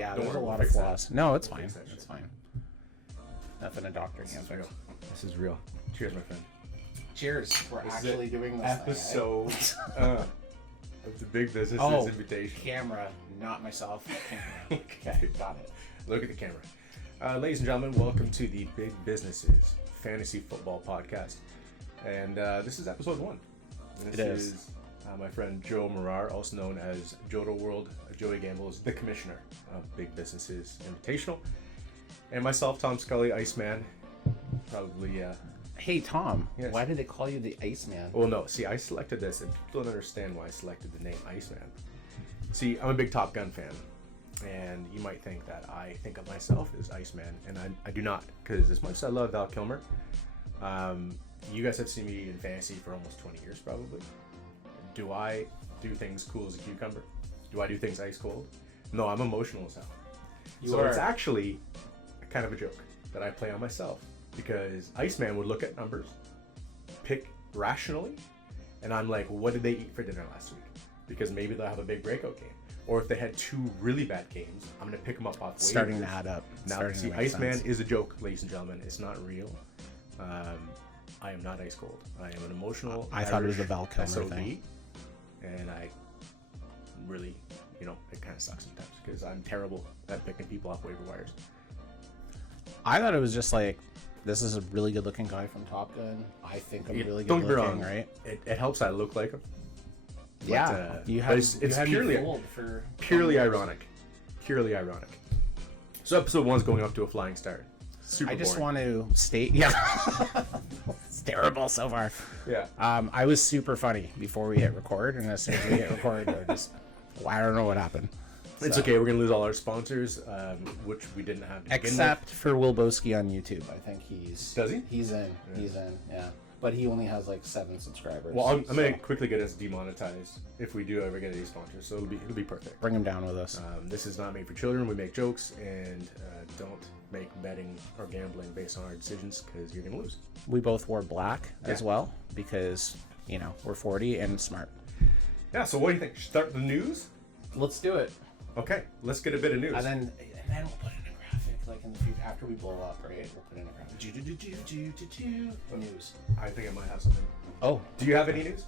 Yeah, Don't there's a worry, lot we'll of fix flaws. that. No, it's We'll fine. fix that It's shit. fine. Nothing a doctor can't fix. This is real. Cheers, my friend. Cheers. We're This is actually doing this Episode of the Big Businesses Oh, invitation. camera, not myself. Camera. Okay, got it. Look at the camera. Ladies and gentlemen, welcome to the Big Businesses Fantasy Football Podcast. And this is episode 1. And this is my friend Joe Morar, also known as Jodo World. Joey Gamble is the commissioner of Big Businesses Invitational. And myself, Tom Scully, Iceman. Probably... Hey, Tom, Yes. why did they call you the Iceman? Well, no. See, I selected this, and people don't understand why I selected the name Iceman. See, I'm a big Top Gun fan, and you might think that I think of myself as Iceman, and I do not, because as much as I love Val Kilmer, you guys have seen me in fantasy for almost 20 years, probably. Do I do things cool as a cucumber? Do I do things ice cold? No, I'm emotional as hell. It's actually kind of a joke that I play on myself. Because Iceman would look at numbers, pick rationally, and I'm like, what did they eat for dinner last week? Because maybe they'll have a big breakout game. Or if they had 2 really bad games, I'm going to pick them up off waivers. Starting to add up. Now, see, Iceman is a joke, ladies and gentlemen. It's not real. I am not ice cold. I am an emotional I thought it was the Val Kilmer SOB, thing. And I really, it kind of sucks sometimes because I'm terrible at picking people off waiver wires. I thought it was just like, this is a really good looking guy from Top Gun. I think I'm really good Don't be looking, wrong. right? It helps I look like him. Yeah. But it's purely ironic. Purely ironic. So episode 1's going off to a flying start. Super I just boring. want to state, yeah, it's terrible so far. Yeah. I was super funny before we hit record, and as soon as we hit record, I don't know what happened. It's okay. We're gonna lose all our sponsors, which we didn't have to begin Except for Will Boski on YouTube. I think he's... Does he? He's in. Yeah. He's in, yeah. But he only has like 7 subscribers. Well, I'm gonna quickly get us demonetized if we do ever get any sponsors, so it'll be perfect. Bring him down with us. This is not made for children. We make jokes and don't make betting or gambling based on our decisions because you're gonna lose. We both wore black as well because, we're 40 and smart. Yeah, so what do you think? Start the news? Let's do it. Okay, let's get a bit of news. And then we'll put in a graphic like in the future after we blow up, right? We'll put in a graphic. News. I think I might have something. Oh, do you have any news?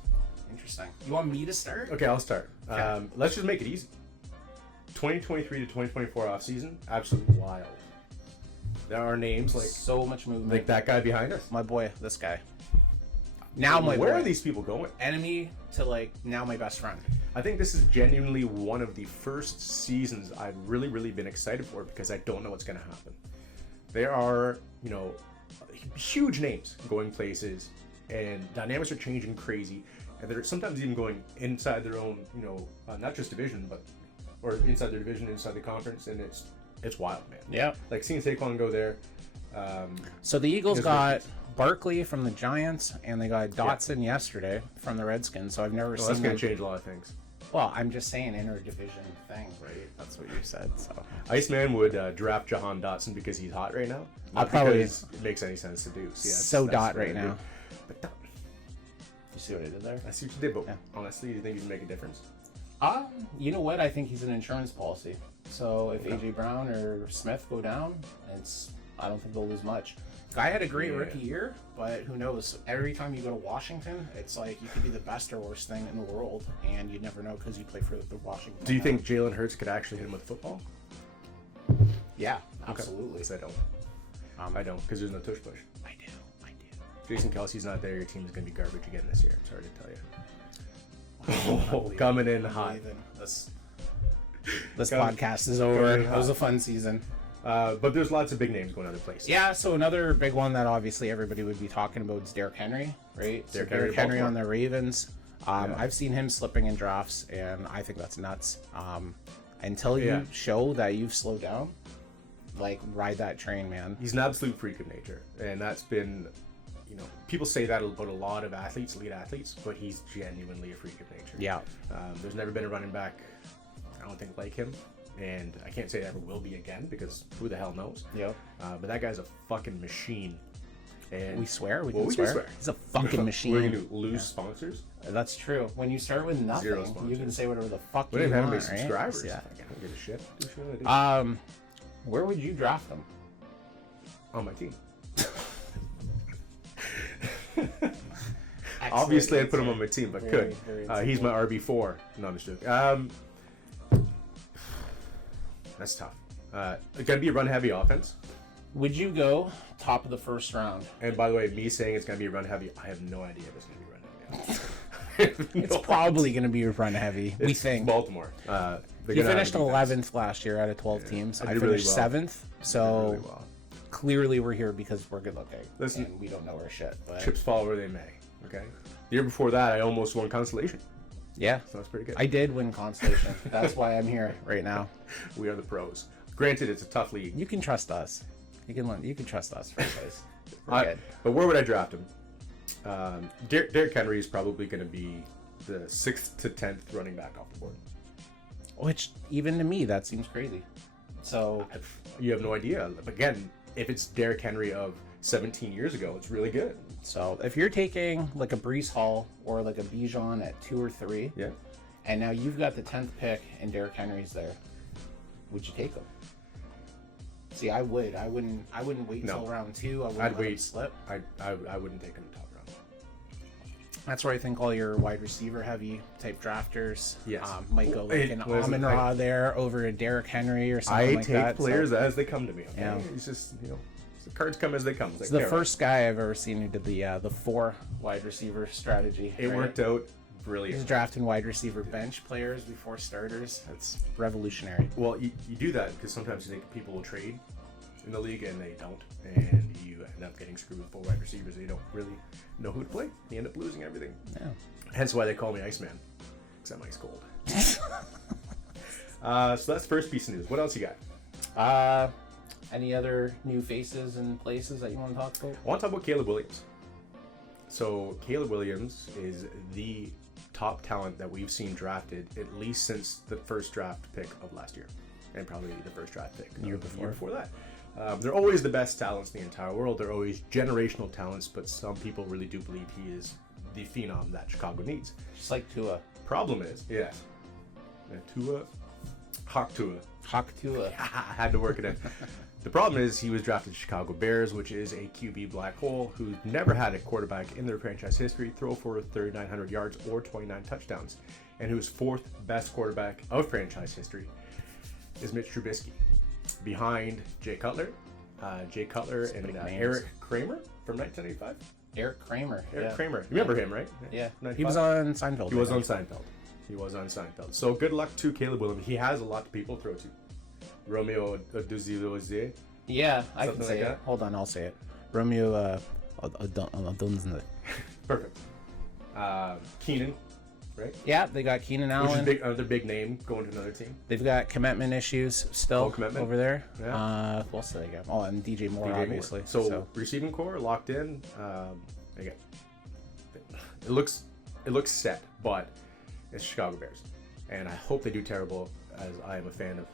Interesting. You want me to start? Okay, I'll start. Okay. Let's just make it easy. 2023 to 2024 off season, absolutely wild. There are names like so much movement. Like that guy behind us. My boy, this guy. Now my Where boy. are these people going? Enemy to now my best friend. I think this is genuinely one of the first seasons I've really, really been excited for because I don't know what's going to happen. There are, huge names going places, and dynamics are changing crazy, and they're sometimes even going inside their own, not just division, or inside their division, inside the conference, and it's wild, man. Yeah. Like seeing Saquon go there. So the Eagles got Barkley from the Giants, and they got Dotson yesterday from the Redskins. So I've never seen. That's going to change a lot of things. Well, I'm just saying inter-division thing, right? That's what you said. So Iceman would draft Jahan Dotson because he's hot right now. I'll probably. Because it makes any sense to do. So dot right now. But you see what I did there? I see what you did, but honestly, do you think he can make a difference? You know what? I think he's an insurance policy. So if AJ Brown or Smith go down, I don't think they'll lose much. Guy had a great rookie year, but who knows? Every time you go to Washington, it's like you could be the best or worst thing in the world, and you never know because you play for the Washington. Do you think Jalen Hurts could actually hit him with football? Yeah, absolutely. Because I don't. I don't, because there's no tush push. I do. Jason Kelsey's not there. Your team's going to be garbage again this year. I'm sorry to tell you. Coming in hot. This podcast is over. It was a fun season. But there's lots of big names going other places. Yeah, so another big one that obviously everybody would be talking about is Derrick Henry, right? Derrick Henry on the Ravens. I've seen him slipping in drafts, and I think that's nuts. Until you show that you've slowed down, ride that train, man. He's an absolute freak of nature, and that's been, people say that about a lot of athletes, elite athletes, but he's genuinely a freak of nature. Yeah. There's never been a running back, I don't think, like him. And I can't say it ever will be again because who the hell knows. Yep. But that guy's a fucking machine. And We swear? We Well, can we can swear? swear. He's a fucking machine. We're going to lose sponsors. That's true. When you start with nothing, Zero you can sponsors. say whatever the fuck We you don't even want, have any right? subscribers. Yeah. I don't give a shit. Do what you wanna do. Where would you draft him? On my team. Excellent Obviously, I'd put him answer. on my team, but Very, could. very He's my insightful. RB4. No, I'm just joking. That's tough. It's going to be a run-heavy offense. Would you go top of the first round? And by the way, me saying it's going to be run-heavy, I have no idea if it's going to be run-heavy. It's probably going to be run heavy. We It's think. Baltimore. You finished 11th last year out of 12 teams. I I did finished really well. 7th. So Really well. clearly we're here because we're good looking. Listen. And we don't know our shit. But Chips fall where they may. Okay. The year before that, I almost won consolation. yeah, So that's pretty good. I did win Constellation. That's why I'm here right now. We are the pros. Granted, it's a tough league. You can trust us. You can trust us for this. We're good. But where would I draft him? Derrick Henry is probably going to be the 6th to 10th running back off the board. Which, even to me, that seems crazy. So, You have no idea. Again, if it's Derrick Henry of 17 years ago, it's really good. if you're taking like a Brees Hall or like a Bijan at 2 or 3, Yeah. and now you've got the 10th pick and Derrick Henry's there, would you take him? See, I would. I wouldn't wait No. until round 2. I wouldn't I'd let him wait. slip. I wouldn't take him in the top round. That's where I think all your wide receiver heavy type drafters Yes. might go like an Listen, Amon-Ra there over a Derrick Henry or something I like take that. players as they come to me. Okay? Yeah. It's just, the cards come as they come. It's the first guy I've ever seen who did the 4 wide receiver strategy. It right? worked out He's brilliant. drafting wide receiver bench players before starters. That's revolutionary. Well, you do that because sometimes you think people will trade in the league and they don't, and you end up getting screwed with 4 wide receivers. You don't really know who to play. You end up losing everything. Yeah. Hence why they call me Iceman, because I'm ice cold. So that's the first piece of news. What else you got? Any other new faces and places that you want to talk about? I want to talk about Caleb Williams. So Caleb Williams is the top talent that we've seen drafted at least since the first draft pick of last year, and probably the first draft pick Year of the year before. before that. They're always the best talents in the entire world. They're always generational talents, but some people really do believe he is the phenom that Chicago needs. Just like Tua. Problem is, yes, Tua, Hawk Tua. Hawk Tua. I had to work it in. The problem is he was drafted to Chicago Bears, which is a QB black hole who's never had a quarterback in their franchise history throw for 3,900 yards or 29 touchdowns, and whose 4th best quarterback of franchise history is Mitch Trubisky, behind Jay Cutler and big names. Eric Kramer from 1985. Eric Kramer. Eric yeah. Kramer, you remember him, right? Yeah. 95? He was on Seinfeld. He was I on think. Seinfeld. He was on Seinfeld. So good luck to Caleb Williams. He has a lot of people to throw to. Romeo Oduziloze. Yeah, I can Something say like it. that? Hold on, I'll say it. Romeo Dunson. Perfect. Keenan, right? Yeah, they got Keenan Which is Allen. another big name going to another team. They've got commitment issues still commitment? over there. Yeah. Who else do they got? Oh, and DJ Moore, DJ Moore. obviously. So receiving core locked in. Again, it looks set, but it's Chicago Bears, and I hope they do terrible, as I am a fan of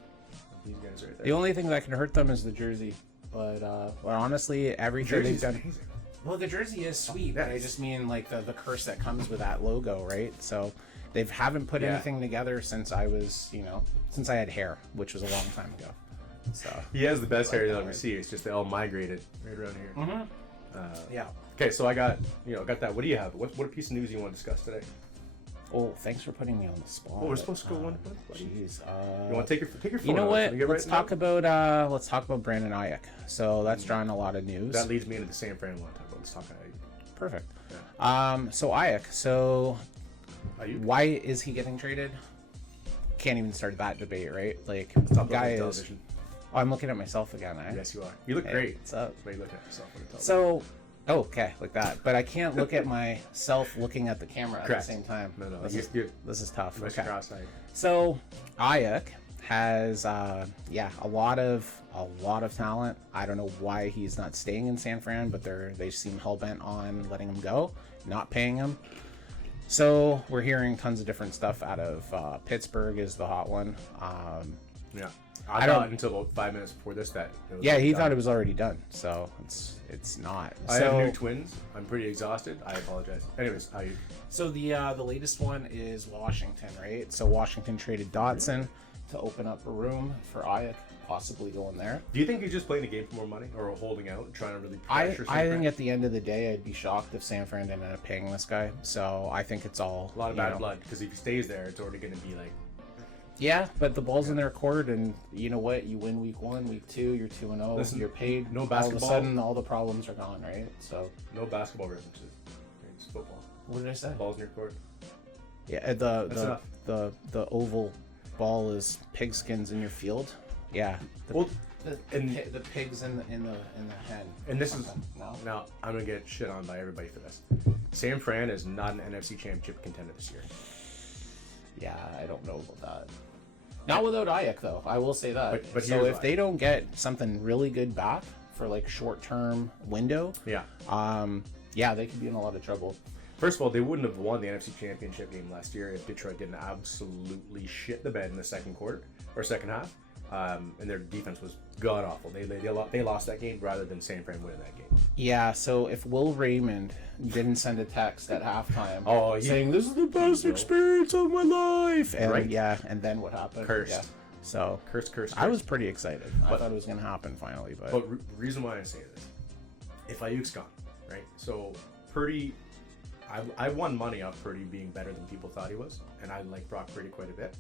these guys right there. The only thing that can hurt them is the jersey. But honestly, everything Jersey's they've done. amazing. Well, the jersey is sweet, but I Yes. just mean like the curse that comes with that logo, right? So they haven't put Yeah. anything together since I was, since I had hair, which was a long time ago. So He has the best hair Like you'll that, ever right? see. It's just they all migrated right around here. Mm-hmm. Yeah. Okay, so I got that. What do you have? What piece of news do you want to discuss today? Oh, thanks for putting me on the spot. Oh, we're supposed to go one. Jeez. You want to take your phone? You know out? what? Can we get Let's right talk now? about Brandon Ayuk. So that's drawing a lot of news. That leads me into the San Fran one. Let's talk about. Perfect. Yeah. So Ayuk. So Ayuk? why is he getting traded? Can't even start that debate, right? Like, Let's talk about guy it is. on television. Oh, I'm looking at myself again. Eh? Yes, you are. You look Hey, great. what's up? But you look at yourself on the television. So, okay, like that. But I can't look at myself looking at the camera Correct. at the same time. No. This is tough. Nice Okay. cross-eyed. So, Ayuk has, a lot of talent. I don't know why he's not staying in San Fran, but they seem hell-bent on letting him go, not paying him. So, we're hearing tons of different stuff out of Pittsburgh is the hot one. Yeah. I thought until about 5 minutes before this that it was Yeah, he done. thought it was already done, so it's not. I have new twins. I'm pretty exhausted. I apologize. Anyways, how you? So the latest one is Washington, right? So Washington traded Dotson to open up a room for Ayak possibly going there. Do you think he's just playing the game for more money, or holding out, trying to really I pressure? think at the end of the day, I'd be shocked if San Fran didn't end up paying this guy. So I think it's all a lot of bad blood, because if he stays there, it's already going to be like. Yeah, but the ball's in their court, and you know what? You win week 1, week 2, you're 2-0. You're paid. No all basketball. Of a sudden, all the problems are gone, right? So no basketball references. It's football. what did I say? Ball's in your court. Yeah, the oval ball is pigskins in your field. Yeah. The pigs in the hen. And this is no. Now I'm gonna get shit on by everybody for this. San Fran is not an NFC Championship contender this year. Yeah, I don't know about that. Not without Ayak though. I will say that. But so if they don't get something really good back for like short-term window, yeah, they could be in a lot of trouble. First of all, they wouldn't have won the NFC Championship game last year if Detroit didn't absolutely shit the bed in the second half. And their defense was god awful. They lost that game rather than San Fran winning that game. Yeah, so if Will Raymond didn't send a text at halftime saying this is the best Will. experience of my life, and Right. and then what happened? Cursed. Yeah. So Curse. I was pretty excited. I thought it was going to happen finally, but reason why I say this, if Ayuk's gone, right? So Purdy, I won money off Purdy being better than people thought he was, and I like Brock Purdy quite a bit.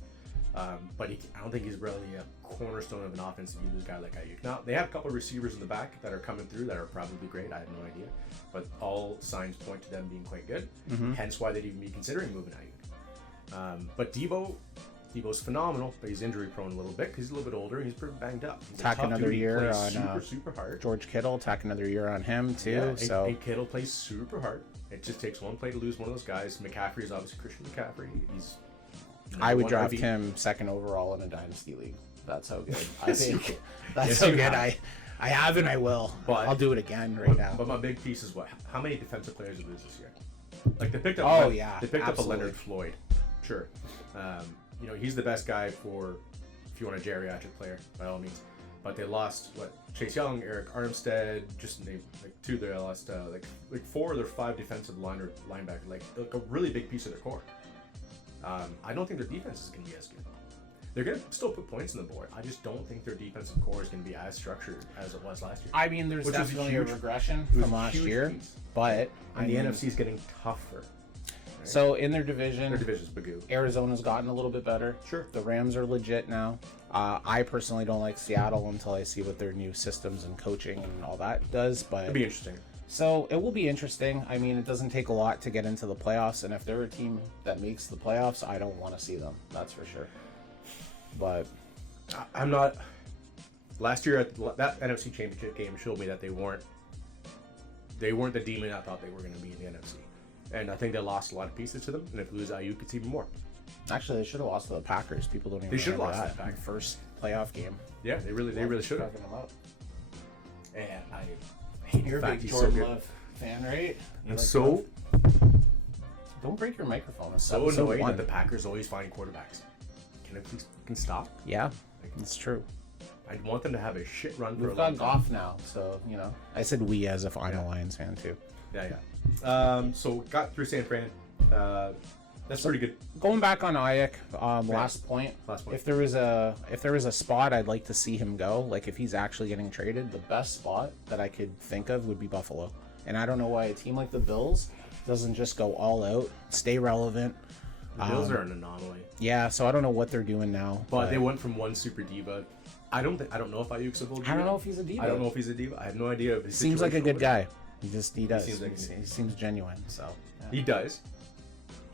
But I don't think he's really a cornerstone of an offense if you lose a guy like Ayuk. Now, they have a couple of receivers in the back that are coming through that are probably great. I have no idea. But all signs point to them being quite good. Mm-hmm. Hence why they'd even be considering moving Ayuk. But Debo's phenomenal, but he's injury prone a little bit because he's a little bit older. He's pretty banged up. He's tack another year on super hard. George Kittle. Tack another year on him too. Yeah, and Kittle plays super hard. It just takes one play to lose one of those guys. McCaffrey is obviously Christian McCaffrey. He's I would draft him second overall in a dynasty league. That's how good. I think that's Yes, how you good have. I have and I will. But- I'll do it again right now. But my big piece is how many defensive players did they lose this year? Like they picked up. They picked up a Leonard Floyd. Sure. He's the best guy for if you want a geriatric player by all means. But they lost Chase Young, Eric Armstead, just name like two. They lost like 4 of their 5 defensive linebackers, like a really big piece of their core. I don't think their defense is going to be as good. They're going to still put points on the board. I just don't think their defensive core is going to be as structured as it was last year. I mean, there's definitely a regression from last year, but the NFC is getting tougher. Right? So in their division's bagoo. Arizona's gotten a little bit better. Sure. The Rams are legit now. I personally don't like Seattle until I see what their new systems and coaching and all that does. But it'll be interesting. So it will be interesting. I mean, it doesn't take a lot to get into the playoffs, and if they're a team that makes the playoffs, I don't want to see them. That's for sure. But I'm not. Last year, that NFC Championship game showed me that they weren't the demon I thought they were going to be in the NFC, and I think they lost a lot of pieces to them. And if they lose Ayuk, it's even more. Actually, they should have lost to the Packers. People don't even. They should have remember lost that to the Packers. First playoff game. Yeah, they really should have. And I hate You're the a fact big he's so Jordan good. Love fan, right? You I'm like so Love? Don't break your microphone. It's so episode annoyed 1. that the Packers always find quarterbacks. Can it please stop? Yeah, it's true. I want them to have a shit run for We've a got long time. Goff now, so I said we as if I'm a Lions fan too. Yeah. So got through San Fran. That's pretty good. Going back on Ayak, last point. If there was a spot I'd like to see him go, like if he's actually getting traded, the best spot that I could think of would be Buffalo. And I don't know why a team like the Bills doesn't just go all out, stay relevant. The Bills are an anomaly. Yeah, so I don't know what they're doing now. But they went from one super diva. I don't know if Ayuk's a full diva. I don't know if he's a diva. I don't know if he's a diva. I have no idea if he's seems like a good guy. He does. He seems genuine. So yeah. He does.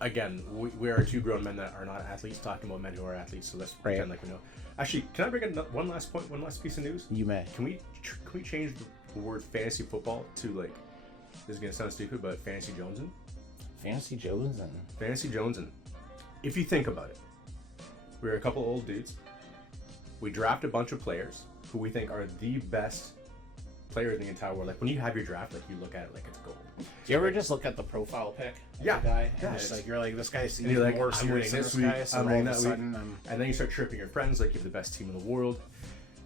Again, we are 2 grown men that are not athletes talking about men who are athletes. So let's pretend like we know. Actually, can I bring in one last point? One last piece of news? You may. Can we change the word fantasy football to like? This is gonna sound stupid, but fantasy Jonesing. Fantasy Jonesing. Fantasy Jonesing. If you think about it, we're a couple old dudes. We draft a bunch of players who we think are the best player in the entire world. Like when you have your draft, like you look at it like it's gold. Do you ever just look at the profile pic of Yeah. the guy Yeah, and just it's- like you're like, this guy seems And you're like, more I'm winning serious than this this week, guy, so I'm all winning of a that week. sudden I'm And then you start tripping your friends like you have the best team in the world.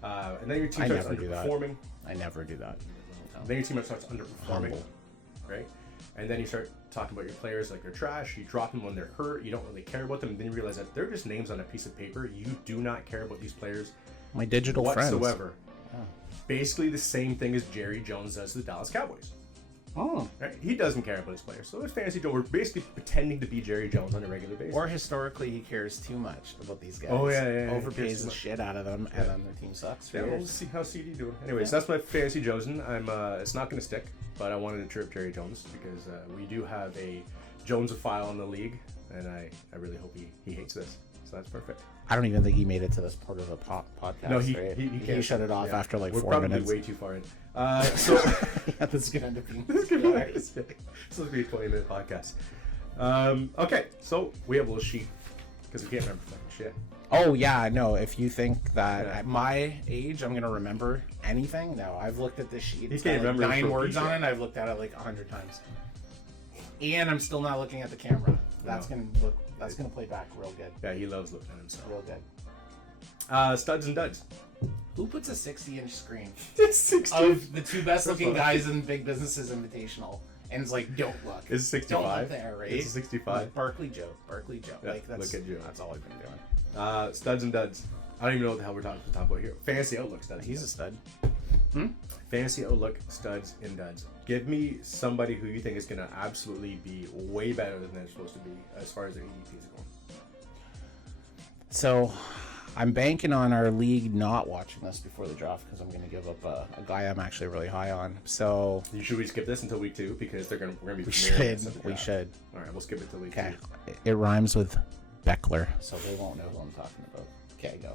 And then your team I starts never do that. underperforming. I never do that. Then your team starts underperforming, Humble. right? And then you start talking about your players like they're trash. You drop them when they're hurt. You don't really care about them. And then you realize that they're just names on a piece of paper. You do not care about these players My digital friends. whatsoever. Oh. Basically the same thing as Jerry Jones does to the Dallas Cowboys. Oh. Right? He doesn't care about his players. So it's Fantasy Joe. We're basically pretending to be Jerry Jones on a regular basis. Or historically, he cares too much about these guys. Oh, yeah. He cares Overpays too the much. shit out of them, and then their team sucks. Yeah, we'll see how CD doing. Anyways, that's my Fantasy Jonesing. It's not going to stick, but I wanted to chirp Jerry Jones because we do have a Jonesophile in the league, and I really hope he hates this. So that's perfect. I don't even think he made it to this part of the podcast. No, he he shut it off after like We're 4 probably minutes. way too far in. So Yeah, this is gonna end up being. this could be this will be a 20-minute podcast. Okay, so we have a little sheet because we can't remember fucking shit. Oh yeah, no. If you think that Yeah. at my age I'm gonna remember anything, no. I've looked at this sheet. It's can't got, like, remember 9 for a words piece on yet. it. I've looked at it like 100 times, and I'm still not looking at the camera. That's No. gonna look. That's gonna play back real good. Yeah, he loves looking at himself. Real good. Studs and duds. Who puts a 60-inch screen 60. of the two best-looking That's guys in Big Businesses Invitational, and it's like, don't look. It's 65. Don't look there, right? It's 65. Barkley Joe. Yeah, Like that's. look at Joe. That's all I've been doing. Studs and duds. I don't even know what the hell we're talking about here. Fantasy Outlook studs. He's a stud. Fantasy Outlook studs and duds. Give me somebody who you think is going to absolutely be way better than they're supposed to be as far as their EDP is going. So, I'm banking on our league not watching this before the draft because I'm going to give up a guy I'm actually really high on. So Should we skip this until week 2 because we're going to be we premiering should. this at the We draft. should. All right, we'll skip it till week Okay. 2. It rhymes with Beckler, so they won't know who I'm talking about. Okay, go.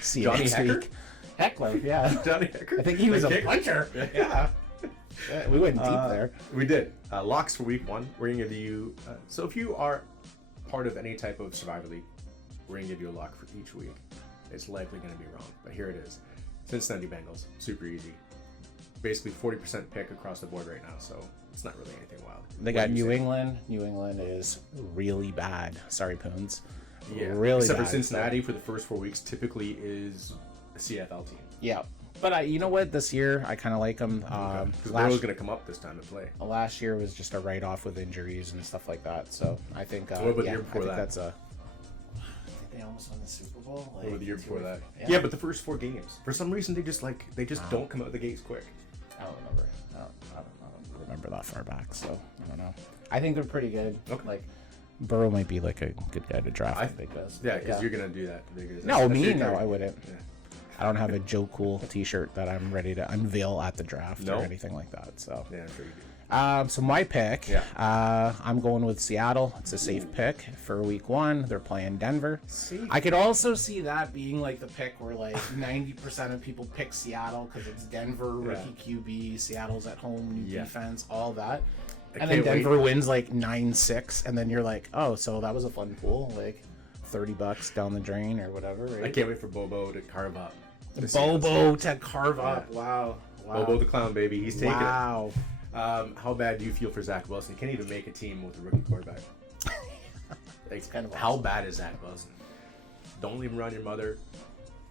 See you Johnny next Hecker? week. Heckler, yeah. Johnny Hecker. I think he was The a kicker? puncher. Yeah. Yeah, we went deep there. We did. Locks for week 1. We're going to give you... so if you are part of any type of Survivor League, we're going to give you a lock for each week. It's likely going to be wrong, but here it is. Cincinnati Bengals. Super easy. Basically 40% pick across the board right now, so it's not really anything wild. They What got do you New say? England. New England is really bad. Sorry, Poons. Yeah. Really Except bad. for Cincinnati, for the first 4 weeks, typically is a CFL team. Yeah. But you know what? This year, I kind of like them. Because Burrow's going to come up this time to play. Last year was just a write-off with injuries and stuff like that. So I think. What about the yeah, year before I think that? that's a. I think they almost won the Super Bowl. What about the year before that? Yeah. Yeah, but the first 4 games. For some reason, they just don't come out of the gates quick. I don't remember. I don't remember that far back. So I don't know. I think they're pretty good. Okay. Like Burrow might be like a good guy to draft. I- in Big Biz. Yeah, because you're going to do that. Because No, that's me? your No, target. I wouldn't. Yeah. I don't have a Joe Cool T-shirt that I'm ready to unveil at the draft No? or anything like that. So. Yeah, I'm sure you do. So my pick, Yeah. I'm going with Seattle. It's a safe pick for week 1. They're playing Denver. Safe. I could also see that being like the pick where like 90% of people pick Seattle because it's Denver, rookie QB, Seattle's at home, new Yeah. defense, all that. I And then can't wait. Denver wins like 9-6, and then you're like, oh, so that was a fun pool, like $30 down the drain or whatever. Right? I can't wait for Bobo to carve up. Bobo to carve up. Wow. Bobo the clown, baby. He's taking Wow. it. How bad do you feel for Zach Wilson? He can't even make a team with a rookie quarterback. Like, kind of how awesome. bad is Zach Wilson? Don't leave him around your mother,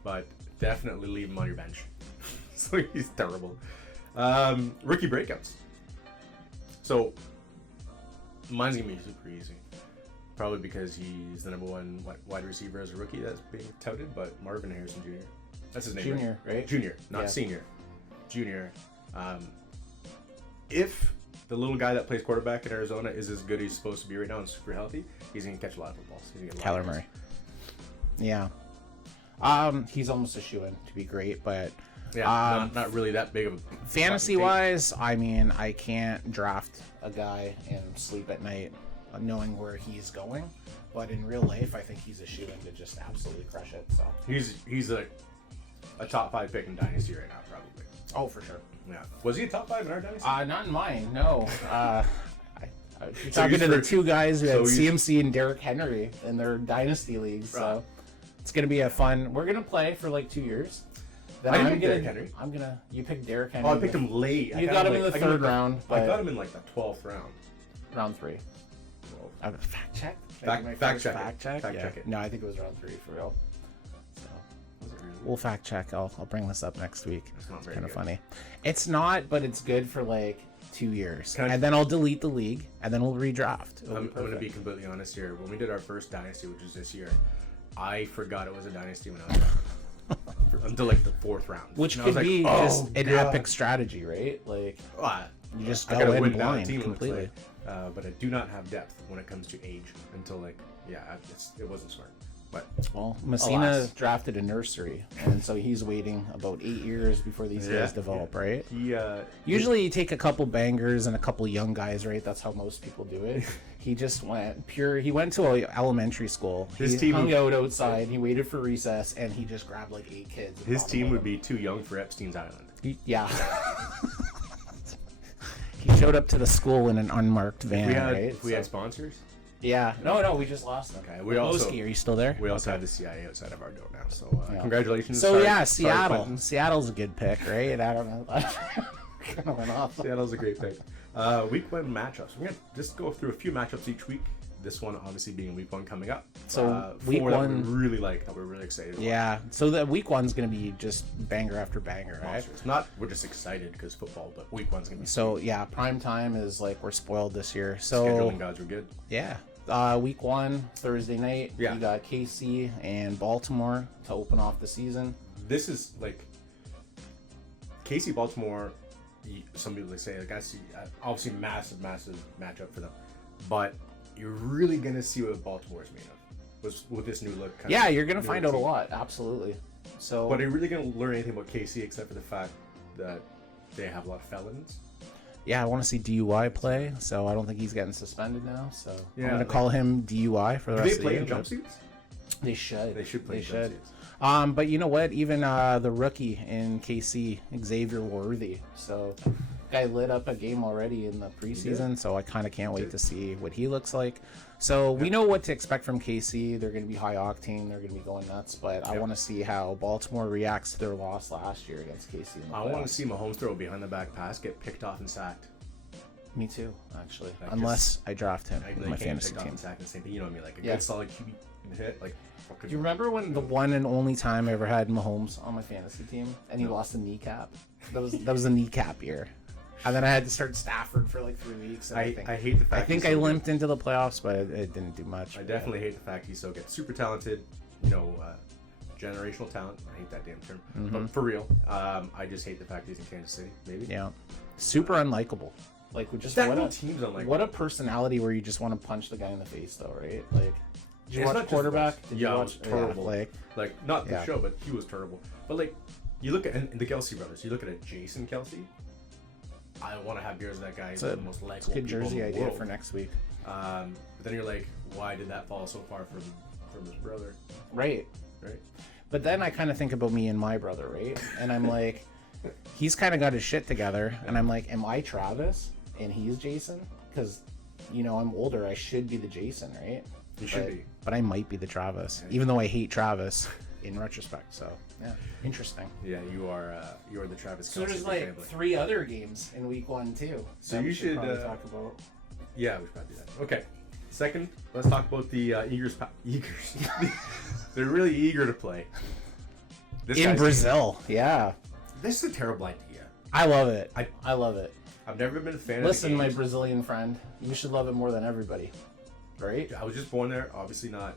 but definitely leave him on your bench. So he's terrible. Rookie breakouts. So mine's gonna be super easy. Probably because he's the #1 wide receiver as a rookie that's being touted, but Marvin Harrison Jr. That's his name. Junior, right? Junior, not Yeah. senior. Junior. If the little guy that plays quarterback in Arizona is as good as he's supposed to be right now and super healthy, he's gonna catch a lot of footballs. He's gonna get a lot Kyler of Murray. yards. Yeah. He's almost a shoo-in to be great, but Yeah, not really that big of a fantasy fucking wise, I mean, I can't draft a guy and sleep at night knowing where he's going. But in real life, I think he's a shoo-in to just absolutely crush it. So. He's a top 5 pick in Dynasty right now, probably. Oh, for sure. Yeah. Was he a top 5 in our Dynasty? Not in mine. No. You're So talking he's to the for- 2 guys who so had he's- CMC and Derrick Henry in their dynasty leagues. So Right. it's gonna be a fun. We're gonna play for like 2 years. Then I didn't pick Derrick Henry. You picked Derrick Henry. Oh, I picked him late. You got him in the third round. I got him in like the 12th round. Round 3. Fact check. Fact check. Yeah. Check it. No, I think it was round 3 for real. So Was it really? we'll fact check. I'll bring this up next week. It's not very Kind of good. funny. It's not, but it's good for like 2 years, Can I- and then I'll delete the league, and then we'll redraft. It'll be I'm going to perfect. be completely honest here. When we did our first Dynasty, which was this year, I forgot it was a Dynasty when I was until like the 4th round. Which And I was could like, be "Oh, just an God." epic strategy, right? Like you just I go gotta in win now, blind team, it looks completely. like. But I do not have depth when it comes to age until like, it wasn't smart. But Well, Messina Alas. drafted a nursery, and so he's waiting about 8 years before these guys develop, right? he, Usually you take a couple bangers and a couple young guys, right? That's how most people do it. He just went pure. He went to a elementary school. His He team hung would- out outside. He waited for recess, and he just grabbed like 8 kids. and his brought team them would with be too young for Epstein's Island. him. Yeah. He showed up to the school in an unmarked van, right? If we had sponsors, Yeah. No, we just lost him. Okay, we also- Lowski, are you still there? we also have the CIA outside of our door now. So Yeah. congratulations. So Sorry- yeah, sorry, Seattle. Quentin. Seattle's a good pick, right? I don't know. Kind of went off. Seattle's a great pick. Week 1 matchups. We're gonna just go through a few matchups each week. This one obviously being week 1 coming up. So, week 4 one- that we really like, that we're really excited about. Yeah. So the week 1's gonna be just banger after banger, right? Monsters. Not we're just excited because football, but week 1's gonna be So yeah, prime time is like we're spoiled this year. So scheduling gods are good. yeah, week 1 Thursday night. Yeah. You got KC and Baltimore to open off the season. This is like KC Baltimore. Some people say like I see obviously massive matchup for them, but you're really gonna see what Baltimore is made of with this new look. Yeah, you're gonna find out a team. lot. Absolutely. So But are you really gonna learn anything about KC except for the fact that they have a lot of felons? yeah, I want to see DUI play. So I don't think he's getting suspended now. So Yeah, I'm gonna like- call him DUI for the Do rest they of the play year. in but jumpsuits? They should. They should play They in should. jumpsuits. But you know what? Even the rookie in KC, Xavier Worthy. So, guy lit up a game already in the preseason. So I kind of can't wait to see what he looks like. So we know what to expect from KC. They're going to be high octane. They're going to be going nuts. But I want to see how Baltimore reacts to their loss last year against KC. In the I want playoffs. to see Mahomes throw a behind the back pass, get picked off and sacked. Me too, actually. Like Unless I draft him Like, in they my can't fantasy pick off team. and sack and the same thing. You know what I mean? Like a Yeah. good solid QB hit. Like Do you remember when the one and only time I ever had Mahomes on my fantasy team, and he lost a kneecap? That was a kneecap year, and then I had to start Stafford for like 3 weeks. And I hate the fact. I think he's I so limped into the playoffs, but it didn't do much. good. I definitely hate the fact he's so good. Super talented. Generational talent. I hate that damn term. But for real, I just hate the fact he's in Kansas City. Maybe. Yeah, super unlikable. Like just That what whole a team's unlikable. what a personality where you just want to punch the guy in the face, though, right? Like, did you It's watch not just Quarterback? us. Did Yeah, you it watch was terrible. like, Not the Yeah. show, but he was terrible. But like, you look at and the Kelsey brothers. You look at a Jason Kelsey. I want to have beers with that guy. He's it's the most a likable good people in jersey the idea world. for next week. But then you're like, why did that fall so far from his brother? Right. Right. But then I kind of think about me and my brother, right? And I'm like, he's kind of got his shit together. And I'm like, am I Travis and he's Jason? Because, I'm older. I should be the Jason, right? You should be. But I might be the Travis, even though I hate Travis in retrospect. So, yeah, interesting. Yeah, you are the Travis Kelce So there's of the like family. 3 other games in week 1 too. So that you we should, probably talk about. Yeah, we should probably do that. Okay. Second, let's talk about the Eagers. They're really eager to play. This In guy's- Brazil, yeah. This is a terrible idea. I love it. I- I love it. I've never been a fan Listen, of the my games. Brazilian friend, you should love it more than everybody, right? I was just born there. Obviously not.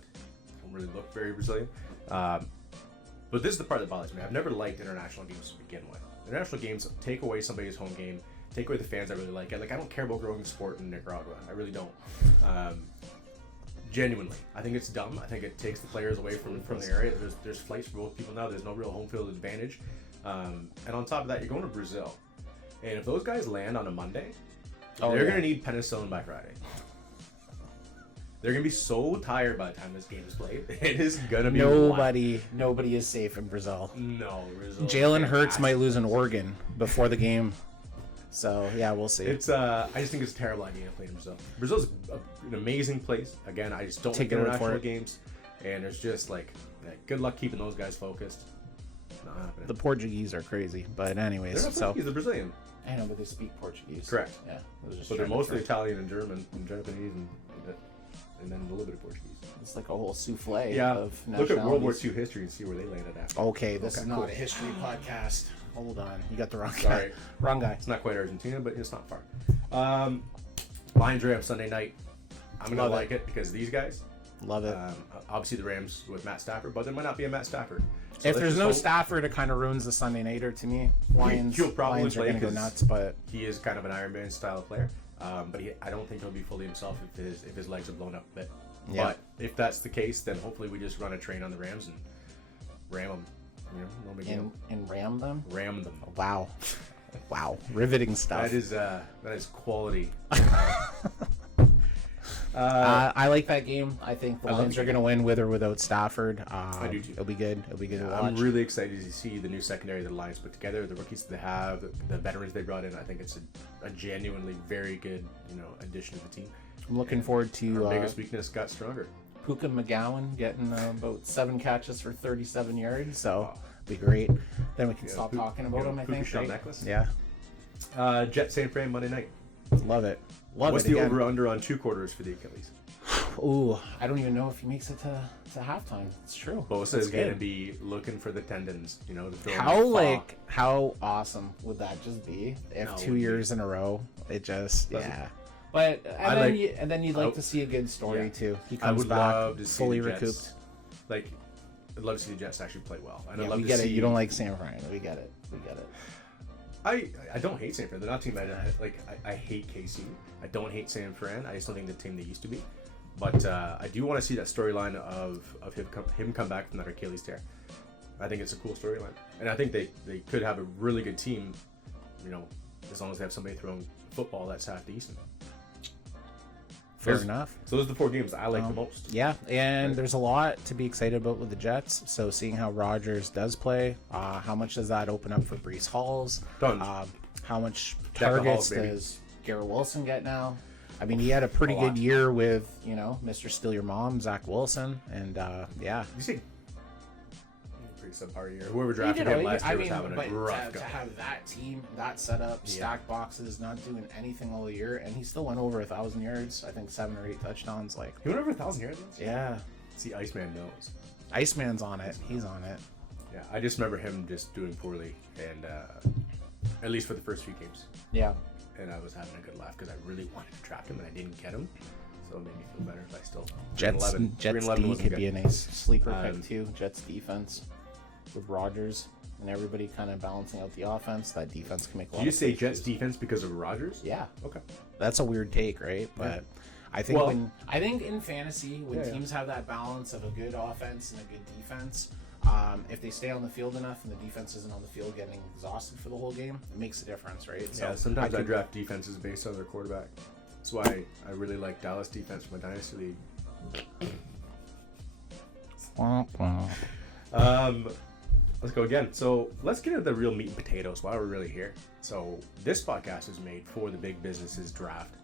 Don't really look very Brazilian. But this is the part that bothers me. I've never liked international games to begin with. International games take away somebody's home game, take away the fans that really like it. Like I don't care about growing sport in Nicaragua. I really don't. Genuinely, I think it's dumb. I think it takes the players away from the area. There's flights for both people now. There's no real home field advantage. And on top of that, you're going to Brazil, and if those guys land on a Monday, they're gonna need penicillin by Friday. They're gonna be so tired by the time this game is played. It is gonna be Nobody is safe in Brazil. No, Brazil. Jalen Hurts might lose an organ before the game. So, yeah, we'll see. It's I just think it's a terrible idea to play in Brazil. Brazil's an amazing place. Again, I just don't Take like your word for international it. games, and it's just like good luck keeping those guys focused. Not happening. The Portuguese are crazy, but anyways, They're not Portuguese, they're Brazilian. I know, but they speak Portuguese. Correct. Yeah. So they're mostly Italian and German and Japanese and then a little bit of Portuguese. It's like a whole souffle Yeah. of Look at World War nationalities. II history and see where they landed at. Okay, this is not cool. a history podcast. Hold on, you got the wrong guy. Sorry. Wrong guy. It's not quite Argentina, but it's not far. Lions Rams Sunday night. I'm gonna Love like it because these guys. Love it. Obviously the Rams with Matt Stafford, but there might not be a Matt Stafford. So If let's there's just no hope Stafford, it kind of ruins the Sunday nighter to me. Lions, he'll probably Lions are play going to go 'cause nuts, but he is kind of an Iron Man style of player. But I don't think he'll be fully himself if his legs are blown up a bit. Yeah. But if that's the case, then hopefully we just run a train on the Rams and ram them. You know, no big deal. and ram them. Ram them. Wow, wow, riveting stuff. That is quality. I like that game. I think the I love Lions the are going to win with or without Stafford. I do too. It'll be good. It'll be good to watch. I'm really excited to see the new secondary that the Lions put together, the rookies that they have, the veterans they brought in. I think it's a genuinely very good, addition to the team. I'm looking forward Our to biggest weakness got stronger. Puka McGowan getting about 7 catches for 37 yards. So it'll be great. Then we can stop talking about him. I Puka think. shell Right? necklace. Yeah, Jets San Fran Monday night. love it. Love What's it. the again. over/under on 2 quarters for the Achilles? Ooh, I don't even know if he makes it to halftime. It's true. Bosa That's is going to good. be looking for the tendons, to throw in the How awesome would that just be if No, 2 years in a row it just Doesn't- yeah. But and then you'd like I- to see a good story yeah. too. He I comes would back love to see fully the Jets, recouped. Like, I'd love to see the Jets actually play well. And Yeah, I'd love we to get see, it. You don't like San Fran. We get it. We get it. I don't hate San Fran. They're not a team I hate KC. I don't hate San Fran. I just don't think the team they used to be. But I do want to see that storyline of him come back from that Achilles tear. I think it's a cool storyline, and I think they could have a really good team. As long as they have somebody throwing football that's half decent. Fair enough. So those are the 4 games I like the most. Yeah, and there's a lot to be excited about with the Jets. So seeing how Rodgers does play, how much does that open up for Brees Halls? Done. How much Deck of targets Halls, baby. does Garrett Wilson get now? I mean, he had a pretty good year with, Mr. Steal Your Mom, Zach Wilson, and yeah. You see, pretty subpar year. Whoever drafted him last year was having a rough to go. have that team, that setup, stack boxes, not doing anything all year, and he still went over 1,000 yards. I think 7 or 8 touchdowns. Like, He went over 1,000 yards last year? yeah, See, Iceman knows. Iceman's on it. He's on it. Yeah, I just remember him just doing poorly, and at least for the first few games. Yeah. And I was having a good laugh because I really wanted to draft him and I didn't get him, so it made me feel better if I still. Jets 3-11 D 3-11 wasn't could good. be a nice sleeper Um, pick too. Jets defense with Rodgers and everybody kind of balancing out the offense. That defense can make a lot. Did you of say plays. Jets defense because of Rodgers? Yeah, Okay. that's a weird take, right? But I think Well- I think in fantasy when Yeah, yeah. teams have that balance of a good offense and a good defense, if they stay on the field enough and the defense isn't on the field getting exhausted for the whole game, it makes a difference, right? Yeah, sometimes I draft defenses based on their quarterback. That's why I really like Dallas defense for my Dynasty league. Let's go again. So let's get into the real meat and potatoes while we're really here. So this podcast is made for the Big Businesses draft,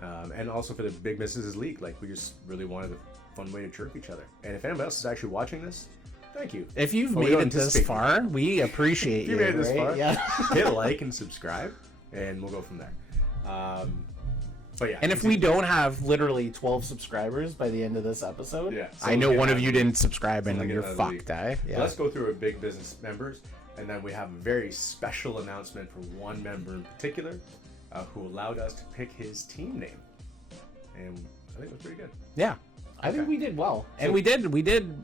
and also for the Big Businesses league. Like, we just really wanted a fun way to jerk each other. And if anyone else is actually watching this, thank you. If you've Well, we made don't it this anticipate far, we appreciate If you. you made it this right? far, Yeah. hit like and subscribe, and we'll go from there. But yeah, And if we don't have literally 12 subscribers by the end of this episode, Yeah, I know someone's one gonna of you have- didn't subscribe and someone's you're gonna have to fucked, eh? Yeah. Let's go through our Big Business members, and then we have a very special announcement from one member in particular, who allowed us to pick his team name, and I think it was pretty good. Yeah. I think we did well. And we did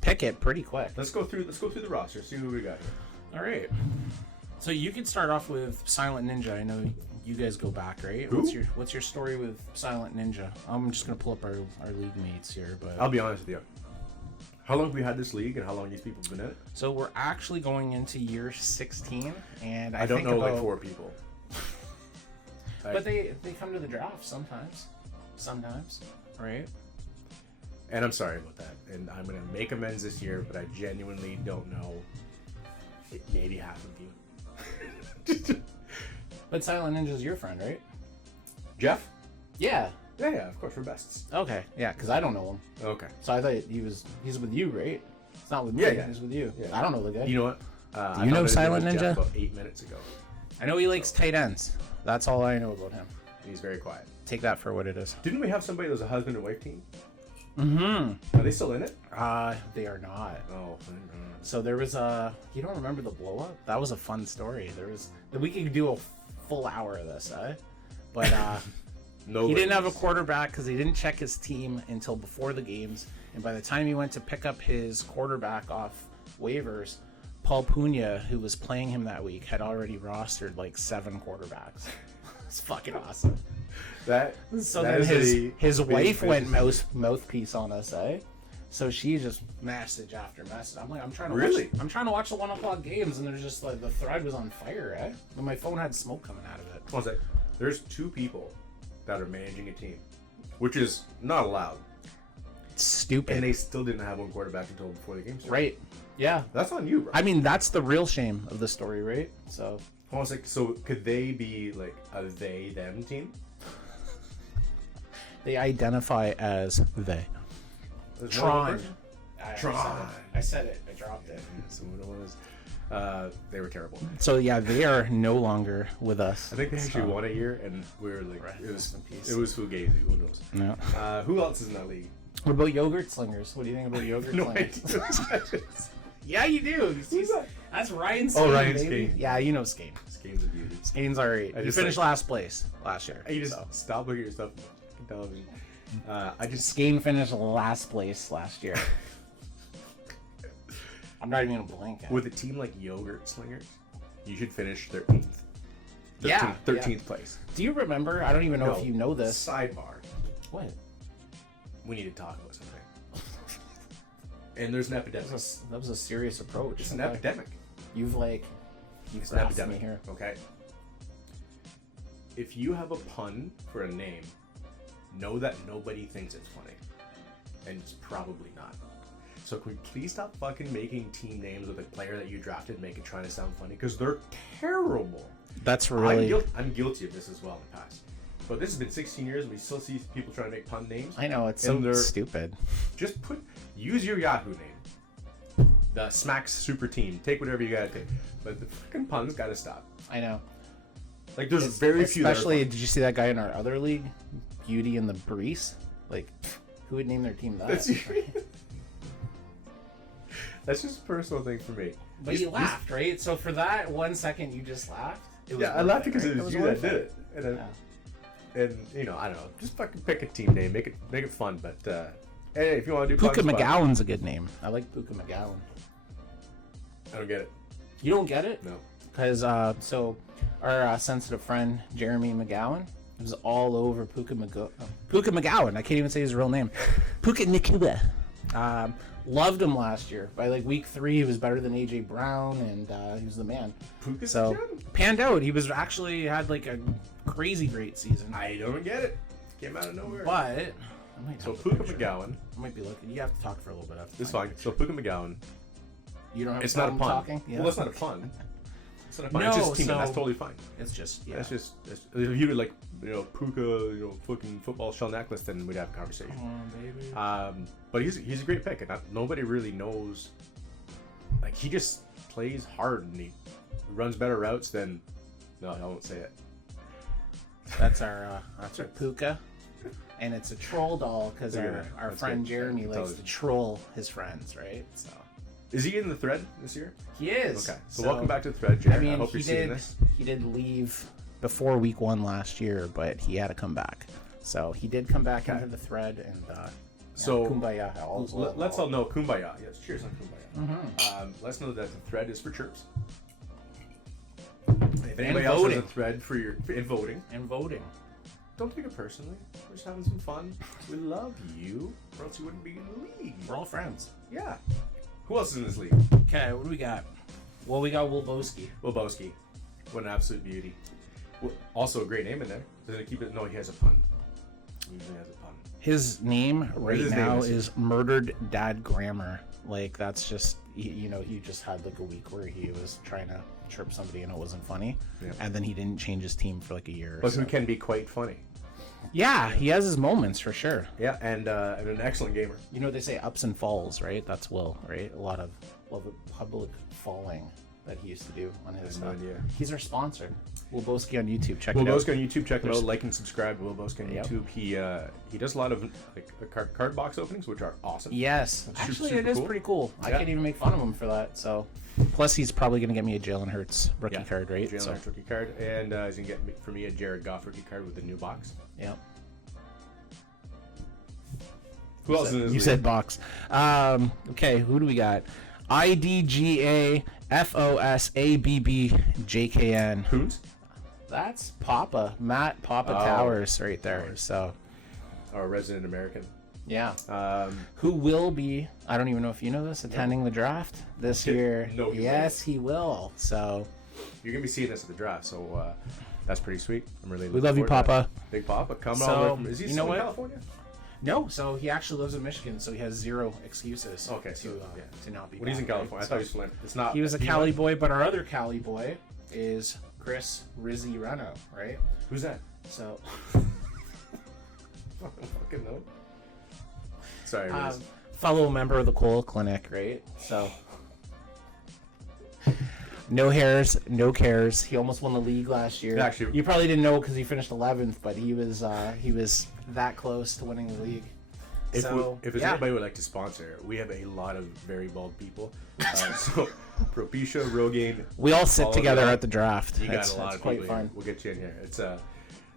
pick it pretty quick. Let's go through the roster, see who we got here. All right. So you can start off with Silent Ninja. I know you guys go back, right? Who? What's your story with Silent Ninja? I'm just gonna pull up our league mates here, but I'll be honest with you. How long have we had this league, and how long these people have been in it? so we're actually going into year 16, and I don't think know about, like 4 people. But they come to the draft sometimes, right? And I'm sorry about that. And I'm gonna make amends this year, but I genuinely don't know. Maybe half of you. But Silent Ninja's your friend, right? Jeff? Yeah. Yeah, of course, we're bests. Okay. Yeah, because I don't know him. Okay. So I thought he's with you, right? It's not with me. Yeah. It's with you. Yeah. I don't know the guy. You know what? Do you know Silent Jeff Ninja? about 8 minutes ago. I know he likes tight ends. That's all I know about him. He's very quiet. Take that for what it is. Didn't we have somebody that was a husband and wife team? Mm-hmm. Are they still in it? They are not. Oh. So there was you don't remember the blow up? That was a fun story. We could do a full hour of this, But No. he didn't have a quarterback because he didn't check his team until before the games. And by the time he went to pick up his quarterback off waivers, Paul Pugna, who was playing him that week, had already rostered like 7 quarterbacks. It's fucking awesome. So then his wife went mouthpiece on us, So she just message after message. I'm trying to watch the 1:00 games, and there's just like the thread was on fire, And my phone had smoke coming out of it. One sec. There's 2 people that are managing a team, which is not allowed. It's stupid. And they still didn't have one quarterback until before the game started. Right. Yeah. That's on you, bro. I mean, that's the real shame of the story, right? So. One sec. So could they be like a they/them team? They identify as they. Tron. I said it. I dropped it. So what it was. They were terrible. So yeah, they are no longer with us. I think they actually won a year, and we were like, it was fugazi. Who knows? No. Who else is in that league? What about yogurt slingers? What do you think about yogurt slingers? Yeah, you do. Who's that? That's Ryan Skane. Oh, Ryan baby. Skane. Yeah, you know Skane. Skane's a beauty. Skane's alright. You finished last place last year. You just stop looking at your stuff on television. Skane finished last place last year. I'm not even gonna blink. With a team like Yogurt Slingers, you should finish 13th. 13th place. Do you remember? I don't even know if you know this. Sidebar. What? We need to talk about something. And there's an epidemic. That was a serious approach. It's an epidemic. You've It's an epidemic me here. Okay. If you have a pun for a name, know that nobody thinks it's funny. And it's probably not. So can we please stop fucking making team names with a player that you drafted, make it trying to sound funny? Because they're terrible. That's really... I'm guilty of this as well in the past. But this has been 16 years and we still see people trying to make pun names. I know, it's so stupid. Just use your Yahoo name. The Smacks Super Team. Take whatever you gotta take. But the fucking puns gotta stop. I know. Like there's very few. Especially, did you see that guy in our other league? Beauty and the Breeze? Like, who would name their team that? That's just a personal thing for me. But you laughed, right? So for that 1 second you just laughed? I laughed because it was you that did it. And you know, I don't know. Just fucking pick a team name. Make it fun. But hey, if you want to do Puka McGowan's a good name. I like Puka McGowan. I don't get it. You don't get it? No. Because so our sensitive friend Jeremy McGowan was all over Puka McGowan. I can't even say his real name. Puka Nakua. Loved him last year. By like week 3, he was better than AJ Brown, and he was the man. Puka panned out. He was actually had like a crazy great season. I don't get it. Came out of nowhere. But Puka McGowan. I might be looking. You have to talk for a little bit after. It's fine. So Puka McGowan. You don't have. It's not a pun. Talking? Yeah. Well, it's not a pun. It's not a pun. No, it's just team. That's totally fine. It's just It's just if you were like Puka, fucking football shell necklace, then we'd have a conversation. Come on, baby. But he's a great pick, and nobody really knows. Like he just plays hard, and he runs better routes than. No, I won't say it. That's our Puka, and it's a troll doll because our friend Jeremy likes to troll his friends, right? So. Is he in the thread this year? He is. Okay, so welcome back to the thread, Jeremy. I hope you're seeing this. He did leave before week 1 last year, but he had to come back. So he did come back into the thread, and so kumbaya. Let's all know kumbaya. Yes, cheers on kumbaya. Let's know that the thread is for chirps. If anybody else has a thread for in voting, don't take it personally. We're just having some fun. We love you, or else you wouldn't be in the league. We're all friends. Yeah. Who else is in this league? Okay, what do we got? Well, we got Wilbowski. What an absolute beauty. Also a great name in there. Does it keep it? No, he has a pun. He usually has a pun. His name now is Murdered Dad Grammar. Like, that's just, he just had like a week where he was trying to chirp somebody and it wasn't funny. Yeah. And then he didn't change his team for like a year. But who can be quite funny? Yeah, he has his moments for sure. Yeah, and an excellent gamer. You know, they say ups and falls, right? That's Will, right? A lot of public falling that he used to do on his No idea. He's our sponsor. Will Boski on YouTube. Check Will it out. Boski on YouTube. Check it out. Like and subscribe. Will Boski on YouTube. He does a lot of like card box openings, which are awesome. Yes, That's actually, super it is cool. pretty cool. I can't even make fun of him for that. So, plus he's probably gonna get me a Jalen Hurts rookie card, right? Jalen Hurts rookie card, and he's gonna get for me a Jared Goff rookie card with the new box. Yep. Who else in this You league? said box. Okay, who do we got? IDGAFOSABBJKN. Coons? That's Papa. Matt Papa Towers right there. So, Our resident American. yeah. Um, Who will be, I don't even know if you know this, attending the draft this year. No, he yes, he will. So, you're gonna be seeing us at the draft, so that's pretty sweet. I'm really. we love you, Papa. Big Papa, coming So, all the way from. Is he you still know in what? California? No, so he actually lives in Michigan, so he has zero excuses Okay, to, so, to not be When he's in back, California, right? I thought he was flying. It's not. He was a you know Cali what? boy, but our other Cali boy is Chris Rizzy Reno, right? Who's that? So, I don't fucking know. Sorry, Riz. fellow member of the Cole Clinic, right? So, no hairs, no cares. He almost won the league last year. Actually- you probably didn't know because he finished 11th, but he was that close to winning the league. If So, there's yeah. anybody who would like to sponsor, we have a lot of very bald people. So, Propecia, Rogaine. We all sit follow together them. at the draft. You got It's a lot of quite people here. fun. We'll get you in here. It's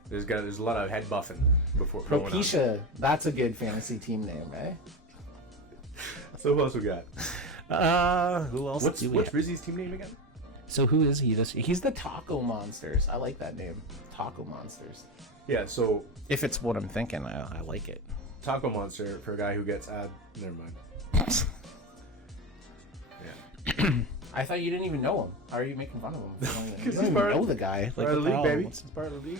there's a lot of head buffing before going on. Propecia, that's a good fantasy team name, eh? So who else we got? Who else What's do we have? Rizzy's team name again? So who is he this year? He's the Taco Monsters. I like that name. Taco Monsters. Yeah, so If it's what I'm thinking, I like it. Taco Monster for a guy who gets never mind. Yeah. I thought you didn't even know him. How are you making fun of him? You don't he's even part of- know the guy. Part Like, of the what the league, hell? baby. What's- It's part of the league.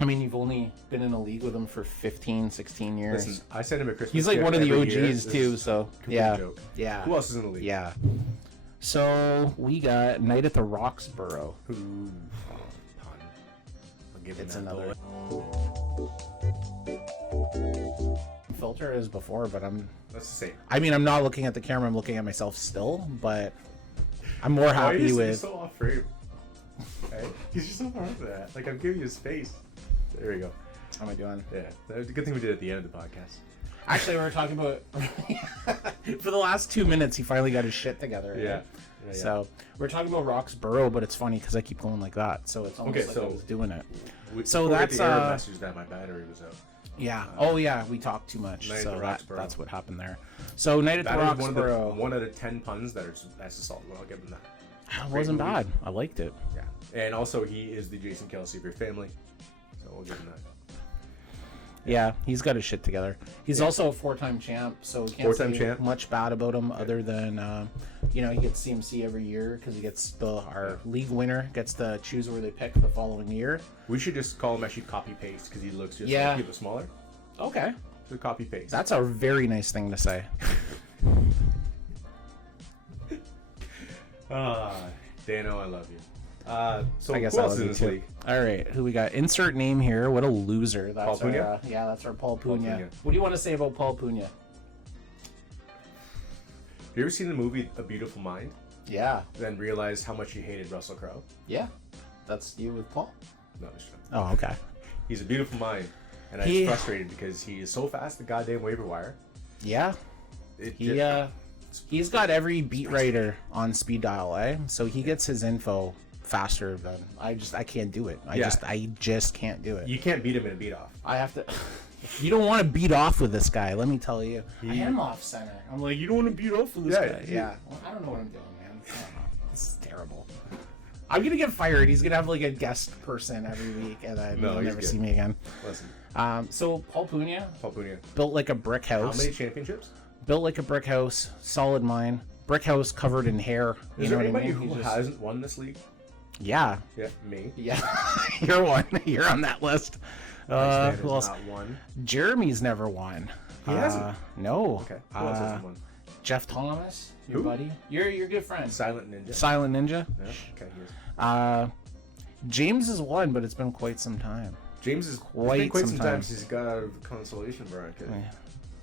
I mean, you've only been in a league with him for 15, 16 years. Listen, I send him a Christmas. He's like gift one of the every year. OGs This too, is so a complete yeah. joke. Yeah. Who else is in the league? Yeah. So we got Night at the Roxborough. Who? Oh, pun. I'll give him It's that another bullet. filter as before, but That's the same. I mean, I'm not looking at the camera, I'm looking at myself still, but I'm more Why happy is he with so off frame? Okay. He's just so far off that. Like I'm giving you space. There we go. how am I doing? Yeah, that was a good thing we did at the end of the podcast. Actually, we were talking about for the last 2 minutes he finally got his shit together. Right? Yeah. So we're talking about Roxborough, but it's funny because I keep going like that, so it's almost Okay, like so- I was doing it. Before So we get that's, the error message that my battery was out. Yeah. Oh yeah, we talked too much. Night at So the Roxborough. that's what happened there. So Night at the That is one of the Roxborough 1 out of 10 puns that's a solid one. I'll give him that. wasn't movie. bad. I liked it. Yeah, and also he is the Jason Kelsey of your family, so we'll give him that. Yeah, he's got his shit together. He's also a 4-time champ, so we can't Four-time say champ. much bad about him other than, he gets CMC every year because he gets our league winner gets to choose where they pick the following year. We should just call him actually copy paste because he looks just Yeah. like people smaller. Okay. So copy paste. That's a very nice thing to say. Dano, I love you. So I guess who I else love is in you this too. league? All right, who we got? Insert name here. What a loser. That's Paul Pugna? yeah, that's our Paul Paul Pugna. Pugna. What do you want to say about Paul Pugna? Have you ever seen the movie A Beautiful Mind? Yeah, Then realized how much you hated Russell Crowe? yeah, that's you with Paul. No, just joking. Oh, okay. He's a beautiful mind, and I'm He- frustrated because he is so fast the goddamn waiver wire. Yeah, It he he's got every beat writer on speed dial, eh? So he gets his info faster than I can't do it. I just can't do it. you can't beat him in a beat off. I have to. You don't want to beat off with this guy. Let me tell you. I He- am off center. I'm like, you don't want to beat off with this Yeah, guy. he- Yeah. Well, I don't know what I'm doing, man. I don't know. This is terrible. I'm gonna get fired. He's gonna have like a guest person every week, and then No, he'll he's never good. see me again. Listen, So Paul Pugna Paul Pugna. built like a brick How house. many championships? Built like a brick house, solid mine. Brick house covered in hair. You Is know there what I anybody mean? who He just- hasn't won this league? Yeah. Yeah, me. Yeah. You're one. You're on that list. Man Who has else? not won. Jeremy's never won. He hasn't? No. Okay. Who else hasn't won? Jeff Thomas, your Who? buddy. Your good friend. Silent Ninja. Silent Ninja. Yeah, okay, he is. James has won, but it's been quite some time. James is quite some time sometimes. since he got out of the consolation bracket.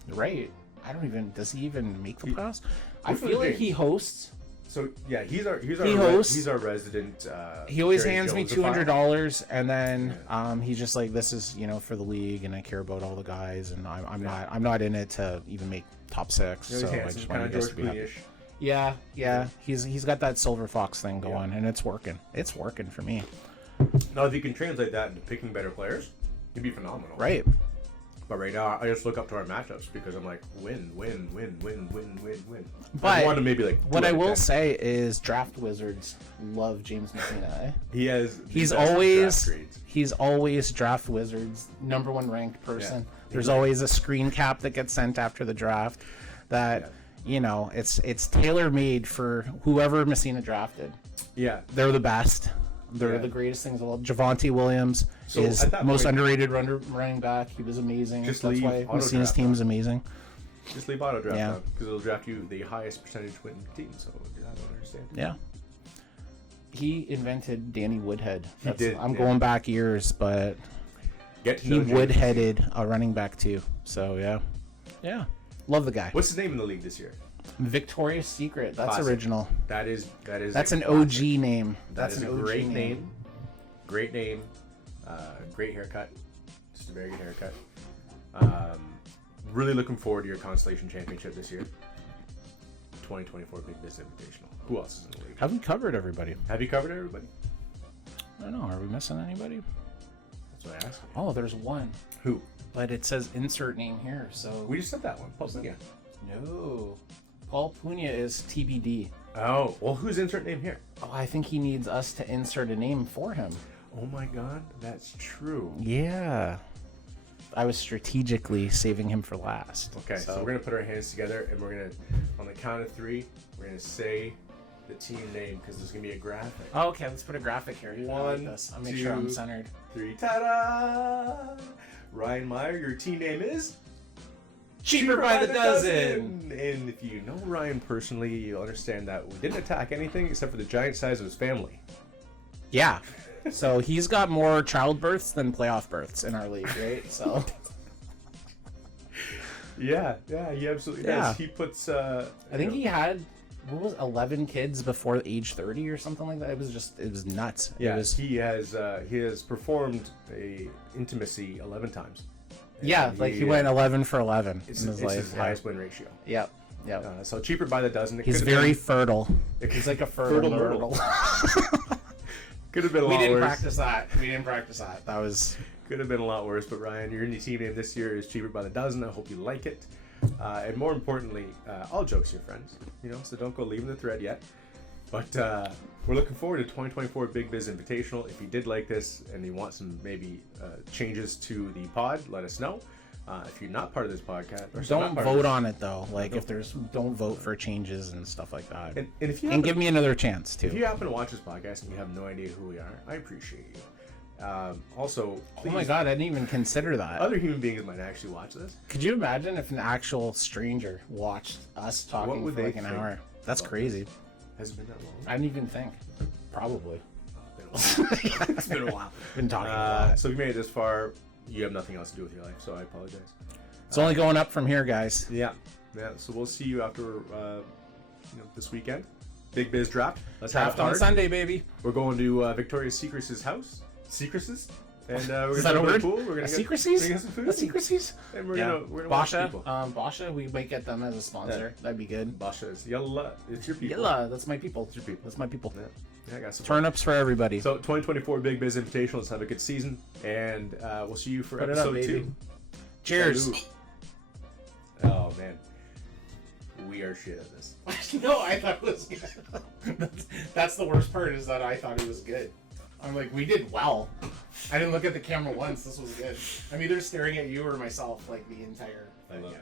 Right. I don't even. Does he even make the playoffs? I Which feel one, like he James? hosts. So yeah, he's our hosts. he's our resident. He always Jerry hands me Josephine. $200, and then he's just like, "This is for the league, and I care about all the guys, and I'm not in it to even make top 6. You know, So he's I handsome, just want you kinda guys to be happy." George Yeah. He's got that silver fox thing going, and it's working. It's working for me. Clooney-ish. Now, if you can translate that into picking better players, it'd be phenomenal. Right. But right now, I just look up to our matchups because I'm like, win. But I want to maybe like. What I will 10. say is, draft wizards love James Messina. Eh? He has. He's the best always draft grades. he's always draft wizards #1 ranked person. Yeah. There's always a screen cap that gets sent after the draft. That it's tailor made for whoever Messina drafted. Yeah. They're the best. They're Yeah. the greatest things of all. Javonte Williams So is at that most point- underrated running back. He was amazing. Just That's leave why auto Messina's draft team is amazing. Just leave auto draft Yeah. out because it'll draft you the highest percentage winning team. So I don't understand. Yeah. He invented Danny Woodhead. did, I'm yeah. going back years, but Get to he know James. woodheaded a running back too. So yeah, love the guy. What's his name in the league this year? Victoria's Secret. That's Classic. original. That's An classic. OG name. That That's is an a OG great name. Great name. Great haircut. Just a very good haircut. Really looking forward to your Constellation Championship this year. 2024 Big Business Invitational. Who else is in the league? Haven't covered everybody. Have you covered everybody? I don't know. Are we missing anybody? That's what I asked. Oh, there's one, Who? but it says insert name here. So We just said that one. Paul Puglia. no. Paul Puglia is TBD. Oh, well, who's insert name here? Oh, I think he needs us to insert a name for him. Oh my God, that's true. Yeah. I was strategically saving him for last. Okay, so we're gonna put our hands together and we're gonna, on the count of 3, we're gonna say the team name because there's gonna be a graphic. Oh, okay, let's put a graphic here. I like One, this. I'll make sure I'm 2, centered. 3, ta-da! Ryan Meyer, your team name is Cheaper by the dozen. And if you know Ryan personally, you'll understand that we didn't attack anything except for the giant size of his family. Yeah. So he's got more childbirths than playoff births in our league, right? So Yeah, he absolutely Yeah. does. He puts. I think he had 11 kids before age 30 or something like that. It was nuts. Yeah, It was, he has performed a intimacy 11 times. yeah, And like he went 11 for 11 It's, in his it's life. his highest win ratio. Yep. So cheaper by the dozen. It He's could've very been- fertile. it He's like a fertile Myrtle. myrtle. Could have been a We lot didn't worse. practice that. That was Could have been a lot worse. But Ryan, your indie team name this year is cheaper by the dozen. I hope you like it. And more importantly, all jokes here, friends. So don't go leaving the thread yet. But we're looking forward to 2024 Big Biz Invitational. If you did like this and you want some maybe changes to the pod, let us know. If you're not part of this podcast, or don't vote on it though. Like don't vote for changes and stuff like that. And if you And give me another chance too. if you happen to watch this podcast and you have no idea who we are, I appreciate you. Also, Oh please, my god, I didn't even consider that. other human beings might actually watch this. Could you imagine if an actual stranger watched us What talking would for they like an think hour? That's about crazy. Has it been that long? I didn't even think. Probably. It's been a while. Been talking a lot. So if you made it this far, you have nothing else to do with your life, so I apologize. It's only going up from here, guys. Yeah. So we'll see you after this weekend. Big Biz draft. Let's have Draft it on hard. Sunday, baby. We're going to Victoria's Secret's house. Secret's? And we're Is gonna that a go to the word? pool. We're gonna Secrecies? get some food. The secrecies? And we're gonna watch Basha, people. Basha, we might get them as a sponsor. That'd be good. Basha is yalla. It's your people. Yalla, that's my people. It's your people. That's my people. Yeah, I got some. Turnips for everybody. So 2024 Big Biz Invitational. Let's have a good season, and we'll see you for Put it up, episode baby. 2. Cheers. Salud. Oh man, we are shit at this. No, I thought it was good. That's the worst part, is that I thought it was good. I'm like, we did well. I didn't look at the camera once. This was good. I'm either staring at you or myself like the entire thing. I love it.